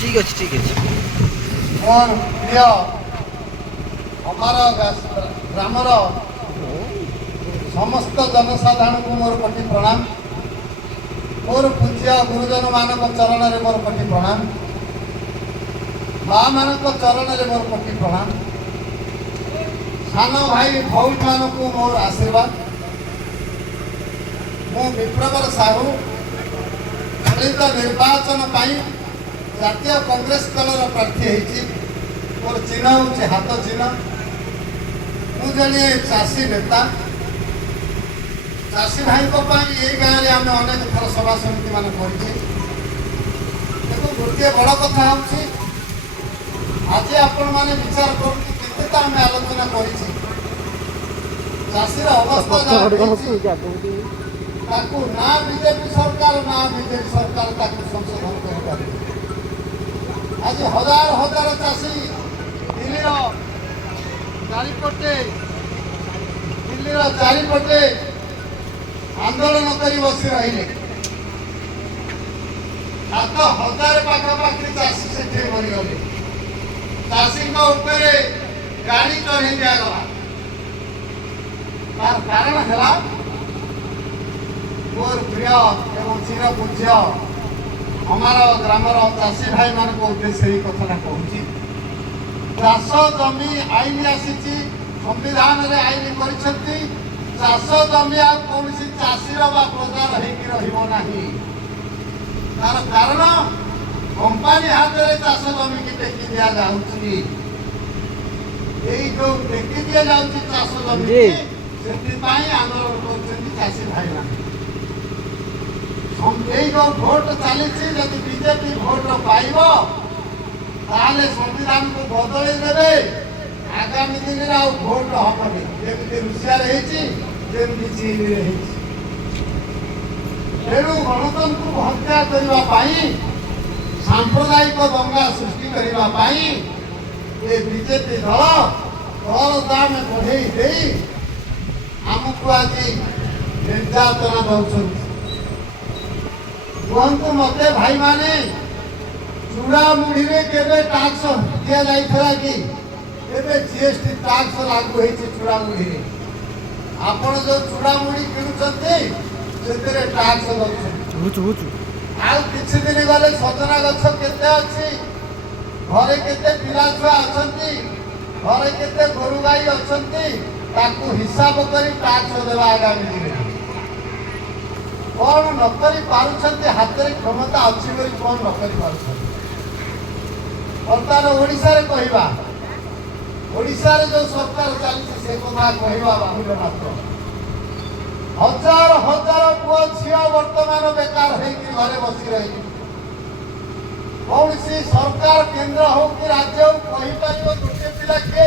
ठीक अच्छे ठीक अच्छे मोर प्रिय अमार ग्रामर समस्त जनसाधारण को मोर कोटि प्रणाम। मोर पूज्य गुरुजन मान चरण में मोर कोटि प्रणाम। माँ मान चरण में मोर कोटि प्रणाम। सान भाई भौणी मान को मोर आशीर्वाद। मु विप्रवर साहू चलित निर्वाचन जातीय कांग्रेस दलर प्रार्थी होती। मोर चिन्ह हूँ हाथ चिन्ह। मुझे चाषी नेता चाषी भाई ये गाँव में आम अनेक थर सभा समिति मान कर गोटे बड़ कथा हूँ आज आपण मैंने विचार करते आम आलोचना कर चाषीर अवस्था ना बीजेपी सरकार ना बीजेपी सरकार संशोधन कर आज हजार हजार चाषी दिल्लीर चारिपटे आंदोलन कर बस रही 7,000 पाखापाखि चाषी से मरीगले। चाषी गाड़ी चढ़े दिगला तार कारण है मोर प्रिय एवं चिर पूज्य हमार ग्रामर चाषी भाई मान उद्देश्य कथा कहूँ। चाष जमी आईन आसी संविधान रे आईन कर चाष जमी आ कौन चाषीर प्रजा रहा तार कारण कंपानी हाथ में चाष जमी की टेकी दि जाऊँगी। जो टेकी दि जाऊँगी चाष जमी से आंदोलन कर चाषी भाई मान जो भोट चली बीजेपी भोट पाइब ताले संविधान को बदल देवे। आगामी दिन में भोट हमनी जमी रुषिया चीन तेणु गणतंत्र को हत्या करने सांप्रदायिक दंगा सृष्टि करने ये बीजेपी दल दाम बढ़े आमको आज निर्यातना दौरान कहतु मत भाई माने चूड़ा मुढ़ी के टाक्स दि जाता कि जीएसटी टाक्स लागू होती चूड़ा मुढ़ी आपण जो चूड़ा मुढ़ी किणुंटे से टाक्स दौरान किसी दिन गले सजना गछ केते अच्छी घरे केते पिला छुआ अच्छा घरे केते गोरु गाई अच्छा हिसाब कर टाक्स देवा आगामी दिन कौन नकरी पारुछंती हाथ में क्षमता अच्छी कौन नकरी पारुछंती। बर्तमान ओडिशा रे कहवा ओडिशा रे जो सरकार चलती से कथा कहवा बाहुल्य मात्र हजार हजार पुओ झील बर्तमान बेकार होकर घरे बसी रही कौन सी सरकार केंद्र हो कि राज्य हो कहीपर गोटे पिला किए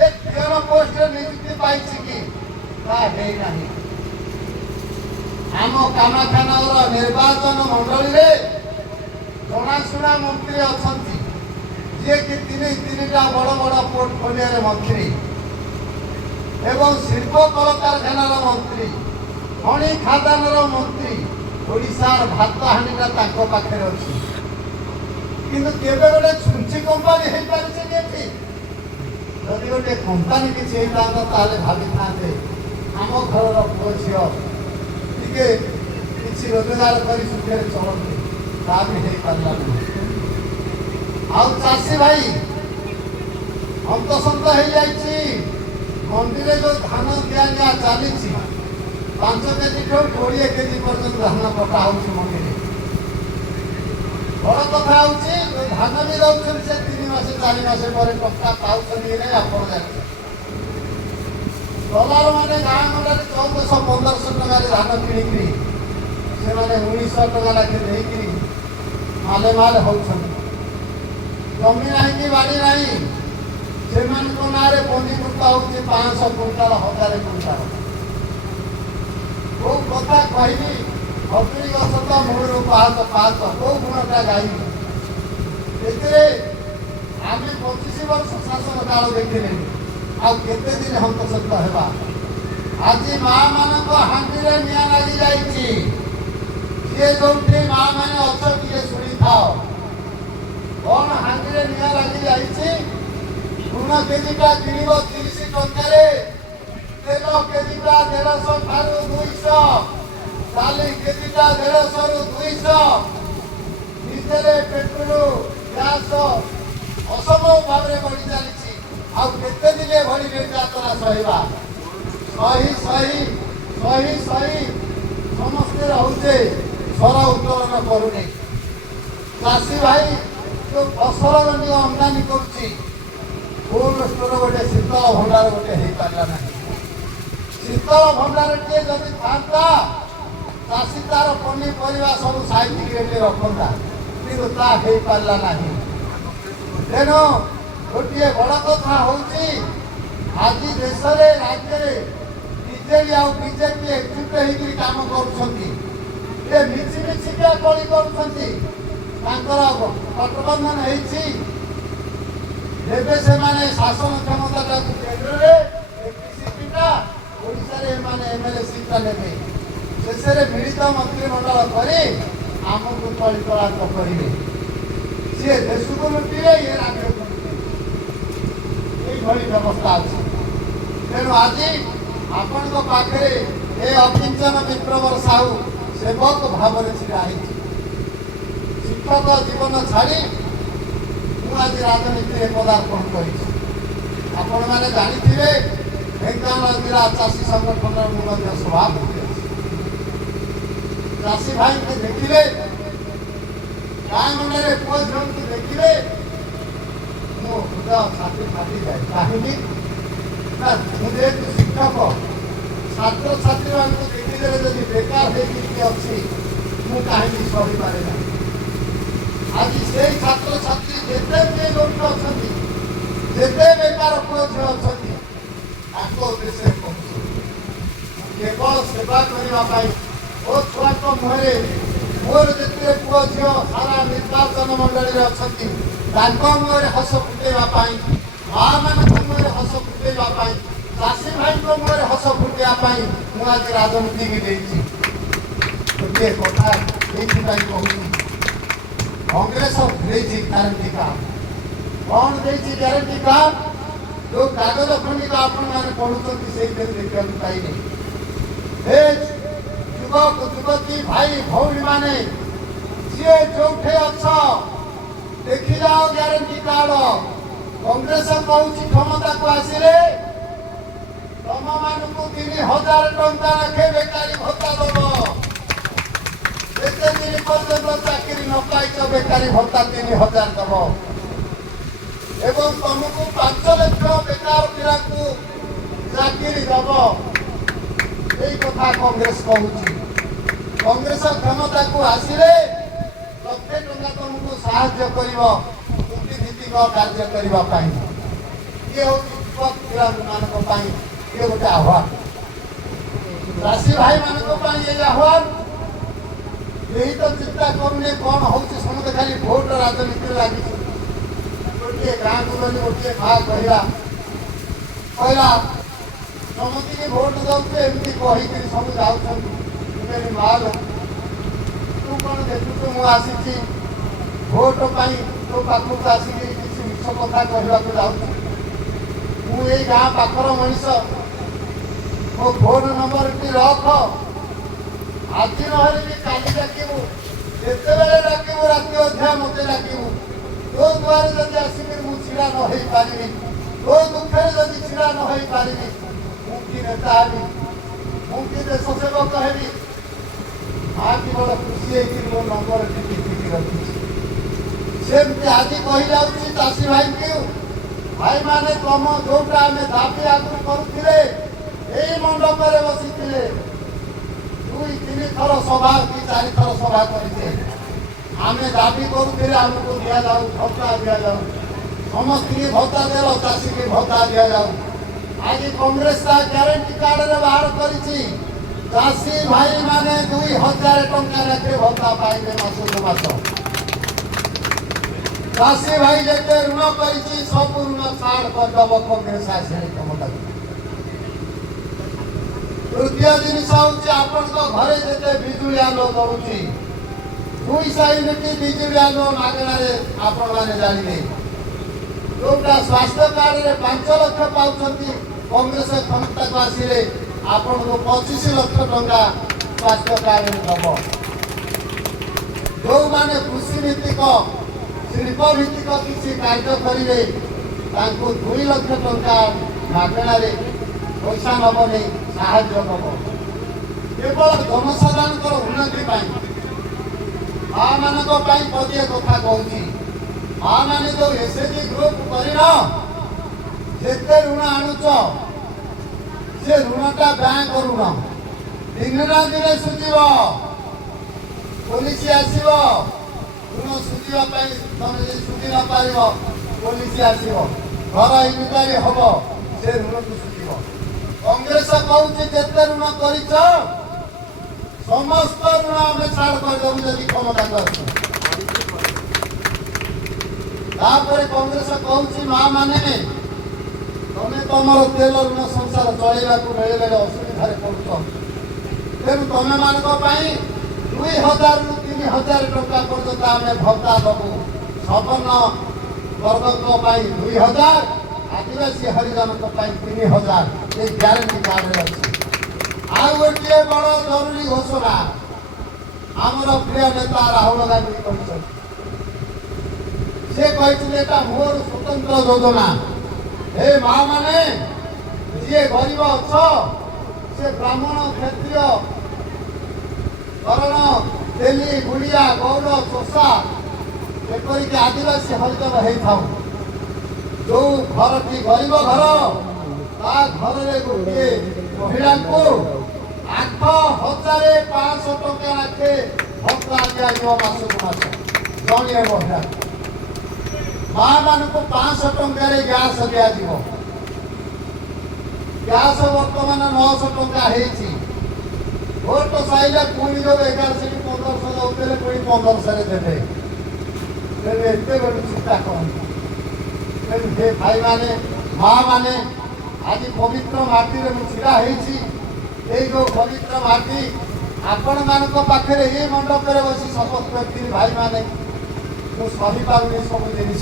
पियन पोस्ट नियुक्ति पाई कि नहीं। आम कामाख्यानगर निर्वाचन मंडली रे जनाशुना मंत्री अच्छा जी कि तीन बड़ बड़ पोर्टफोलियो मंत्री एवं शिल्प कल कारखानार मंत्री खनि खादानर मंत्री ओडिशार भात हानिटा ताको पाखे अच्छी किंतु केबे गोटे छुंची कंपानी हो पारे कि जदि गोटे कंपानी किसी होता भावी था आम घर पुओ झील किसी रोजगार कर सुखे चलते ता भी हो पारा आ चाषी भाई हंतसंत हो जाए मंडी में जो धान दिया दिया चली 5 केजी ठू 20 केजी पर्यटन धान कटा हो मंडी में बड़ कथा हूँ धान भी दौरान से 3 मास 4 मास पर टका पाँच आप डलार मैंने गाँ गंडे 1400-1500 टकर धान किणिक से 1900 टका लाखे देकर माले माल हो जमी ना कि बाड़ी ना से ना पंजीकृत हो 500 कुंटाल 1000 कुंटाल कौ कथा कहली हकड़ी गछ तो मूल पाँच पाँच कौ गुणटा गाई आम 25 वर्ष शासन काल देखने आते दिन हंतसंत होगा। आज माँ मान हाँडी निआ लगी जाए जो माँ मैंने अच्छे शुणी था लुण केजिटा किणव 30 टंकारे, तेल केजिटा 150 ठारू 200, डाली केजिटा 150 रु 200, डीजेल पेट्रोल गैस असंभव भाव में बढ़ी चली। आते दिन भरी निर्यातना सहवा सही समस्ते रोचे स्वर उत्तोलन करूनी। चाषी भाई जो फसल जो आमदानी करुच्ची कोल्ड स्टोर गोटे शीतल भंडार गोटे हो पारा ना। शीतल भंडार टे जदि था चाषी तार पनीपरिया सब साइज रखता कि पारा ना। तेणु गोटे बड़ कथा हूँ आज देश राज्य बीजेडी आ बीजेपी एकजुट होकर काम कर मिछिमिछिका कली गठबंधन होबे से शासन क्षमता केन्द्र एमएलए सीटा ने शेष मिलित मंत्रिमंडल कर आमको कलिकलांत करेंगे। सी देश को लुटिले ये राज्य को लुटिले व्यवस्था अच्छी। तेणु आज आपण पाखे ए अकिंचन विप्रवर साहू सेवक भाव में छिड़ा शिक्षक जीवन छाड़ी आज राजनीति पदार्पण कर जानी ढेंकानाल जिला चाषी संगठन सभापति चाषी भाई को देखिले गाँ गंडे पुओ झील को देखिले मो हृदय छाती फाटी जाए कहीं मुझे शिक्षक छात्र छात्री मान देखिदे जब बेकार अच्छी मुझे कहीं सही पारे ना। आज से छात्र छात्री जिते लोक अच्छा जिते बेकार पुओ झील अच्छा उद्देश्य केवल सेवा करने ओ छुआ मुहरे मोर जिते पुओ झील सारा निर्वाचन मंडली अच्छा मुहरे हस फुटेवाई माँ मान मुहरे हस फुटेवाई चाषी भाई मुहरे हस फुटाई मुझे राजनीति की गोटे कथा कहूँ कांग्रेस ग्यारंटी कार्ड कौन देखी ग्यारंटी कार्ड जो कागज खंडिक आपण मैंने पढ़ुंट से देखा पाइने। युवक युवती भाई भौणी माने सी जो अच्छा देखी जाओ ग्यारंटी कार्ड कांग्रेस कहूँ क्षमता को आसिले तुम मान 3000 टंका रखे बेकारी भत्ता दब एते दिन पर्यटन चाकरी न पाइच बेकारी भत्ता 3000 दब एवं तुमको 5 लाख बेकार पिला चाकरी दब यही कथा कांग्रेस कहूँ। कांग्रेस क्षमता को आसिले लक्षे टंका तुमको साहाय्य कूटनीतिक कार्य करने ये हूँ युवक पिला मान ये गोटे आह्वान चाषी भाई मान ये आह्वान यही तो चिंता करूनी कौन हो समझे खाली भोट राजनीति लगी गोटे गाँव को गली गोटे माँ कहला समझी भोट दौचे एमती कहीकि सब जाऊँ माल तू कौन देखु मुझे आसी भोट पाई तो पाखक आसिक किसी मिछ कथा कहवाक जाऊँ मुझे गाँ पाखर मनीष मो फोन नंबर टी रख आज ना भी काली डाकू जिते डाकू राति अध्या मत डाकू तो द्वार जब आसिक मुझे छिड़ा न हो पारि तो दुखे जब छिड़ा न हो पारि मुझे नेता हेबी मुझे देश सेवक हेबी आज बड़ खुशी मो नंबर टी रखी सेमती आज कही जाऊँगी चाषी भाई को भाई माने तुम जोटा आम दाबी आगु करुले यही मंडप में बसी 2-3 थर सभा कि 4 थर सभा करते आम दाबी करुले आमको दि जाऊ भत्ता दि जाऊ समस्त की भत्ता देल चाषी की भत्ता दि जाऊ। आज कांग्रेस का ग्यारंटी कार्ड बाहर कर चाषी भाई माने 2000 टंका लेखे भत्ता पाइबे मासक मास। चाषी भाई जिते ऋण कर सब ऋण छाड़ करदब कांग्रेस आसे क्षमता। तृतीय जिन हूँ घरे जिते बिजुली आलो दौर 200 यूनिट बिजुली आलो मागणार आपण मैंने जानते जोटा स्वास्थ्य कार्ड रे 5 लाख पाउछंती कांग्रेस क्षमता को आसिले आपण को 25 लाख टंका स्वास्थ्य कार्ड रे दबो। जो माने कृषि भित्तिक शिल्प भित्तिक किसी कार्य करेंगे 2 लाख टंका मागणा पैसा नबनी साहाय्य नब केवल जनसाधारण उन्नति माँ मान पदिए कथा कहूँ माँ मैंने जो एसएचजी ग्रुप करते ऋण आणुच से ऋणटा बैंक ऋण दिन ना दिन सुझीब पुलिस आसव ऋण सुझापी तुम सुझी न पार पुलिस आसव घर इनक्वारी हम से ऋण को सुझीब। कांग्रेस कहूँ जिते ऋण कर समस्त ऋण आम छाड़ करदेबू जदि क्षमता को आसपर कांग्रेस कहूँ माँ मैंने तुम तुम तेल ऋण संसार चलैवा बेले बेले असुविधा पड़ुच तेणु तुम मान 2000 ରୁ 3000 टंका पर्यंत आम भत्ता दबू सवर्ण वर्ग 2000 आदिवासी हरिजन 3000 ये ग्यारंटी कार्ड अच्छी। आउ गोटे बड़ जरूरी घोषणा आमर प्रिय नेता राहुल गांधी से मोर स्वतंत्र योजना हे माँ माने जी गरीब अछ से ब्राह्मण क्षत्रिय करण तेली गुड़िया गौड़ चोषा एपरिक आदिवासी हरिजन होता जो घर टी गरीब घर ता घर गोटे महिला को 8500 टंका लाखे भत्ता दिया मासक मास जड़े महिला माँ मान को 500 टंका गैस दिज्व गैस बर्तमान 900 टंका भोट साइले पुणी जो 1100 कि 1500 दौले पुणी 1500 देते एत बड़ चिंता करते हे भाई माने माँ माने आज पवित्र माटी ढड़ा जो पवित्र माटी आपण मान पाखे ये मंडप में बस शपथ करती भाई माने तो सही पारे सब जिन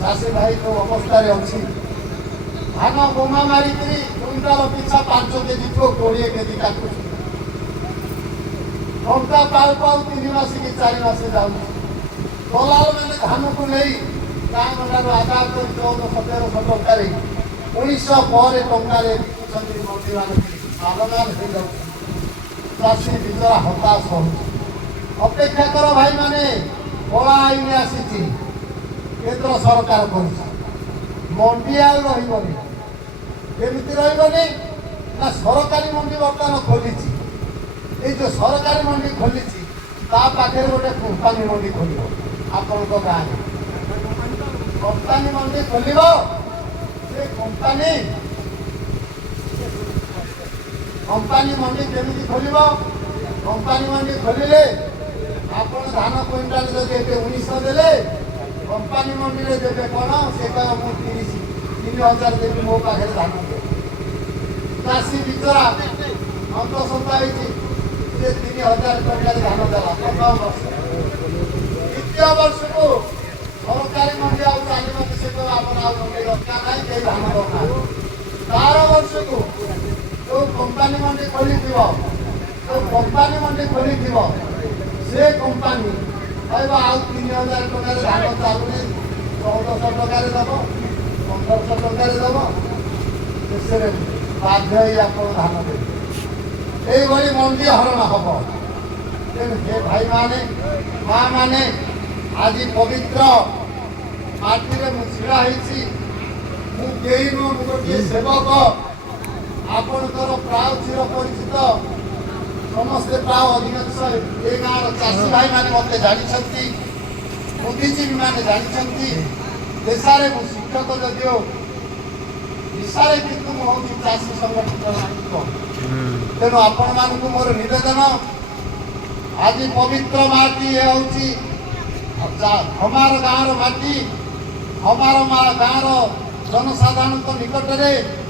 चाषी भाई जो अवस्था अच्छी धान बोमा मारिक क्विंटाल पिछा 5 केजी को 20 केजी काटुच टंका पाऊ पाऊ 3 मास कि 4 मास जाऊँ दलाल मैंने धान को नहीं गाँ गंडार आदाय कर 1400-1700 टंका 1900 पर टंकार मंडी मान लाभवान हो जाए चाषी विचरा हताश हो अपेक्षा कर भाई माने कला आईन आसी केंद्र सरकार कर मंडी आनी केमी रही ना सरकारी मंडी बर्तमान खोली ये जो सरकारी मंडी खोली पाखे गोटे कंपानी मंडी खोल आपण गाँव कंपानी मंडी खोल कंपानी मंडी केमी खोल कंपानी मंडी खोलिले आप धान क्विंटाल जब 1900 देले कंपानी मंडी में देवे कौन से कह 3000 देवी मो पाखे धान दे चाषी बिचरा हंतसंता होती 3000 टंका धान देला प्रथम वर्ष द्वितीय वर्ष को सरकारी मंडी आउ चलो से तो आप मंडी दरकार नहीं कहीं धान दरकार तार वर्ष को जो कंपानी मंडी खोली जो कंपानी मंडी खोली से कंपानी कह आउ 3000 टंका धान चलुनी 1400 टंका दब 1500 टंका दब शेष बाध्य आप धान देवे ये मंडी हरण हम हे भाई माने माँ माने आज पवित्र माटी में छिड़ा गोटे सेवक आपणकर प्राय चिर परिचित समस्ते प्राय अधिकांश ये गाँव चाषी भाई मैंने मत जानते बुद्धिजीवी मैंने जानते देशे मु शिक्षक जदिव विषय कितु हूँ चाषी संगठन तेणु आपण मान मोर निवेदन आज पवित्र माटी हूँ हमार गाँव माटी हमार गाँव जनसाधारण निकट में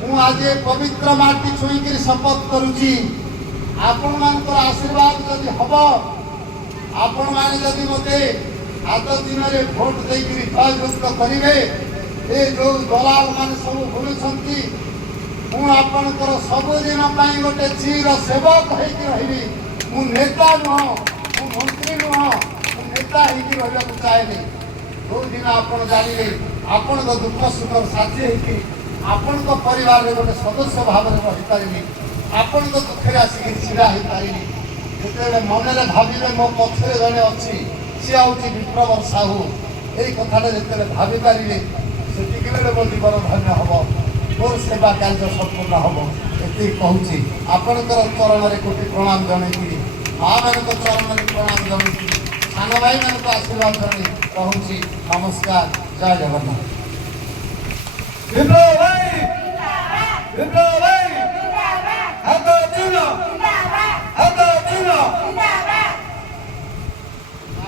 मुझे पवित्र माटी छुईक शपथ करुच्ची आपण मान आशीर्वाद जदि हम आपण मैंने जदि मत हाथ दिन में भोट देकर जययुक्त करेंगे ये जो दलाल मान सब बुलूंट मुझर सबुदिन गोटे चीर सेवक होकर रही मु नेता नुह मु मंत्री नुह मु नेता होकर रहा चाहे जो दिन आप जानवे आपण दुख सुख साथी होगी आपण परिवार में गोटे सदस्य भाव में रहीपारि आपण दुखे आसिक ढड़ा हो पारि जो मन भावे मो पक्षे जड़े अच्छी सी हूँ विप्रवर साहू यही कथाटा जो भाविपारे से मो जीवन धन्य हम मोर सेवा कार्य संपूर्ण हम ये कहूँ आपणकर चरण में कोटि प्रणाम जनईकि माँ मान चरण में प्रणाम जनईकि सान भाई मान आशीर्वाद जन कहूँ नमस्कार जय जगन्नाथ। विप्लव भाई विप्लव भाई हाथ चिन्ह हाथ चिन्ह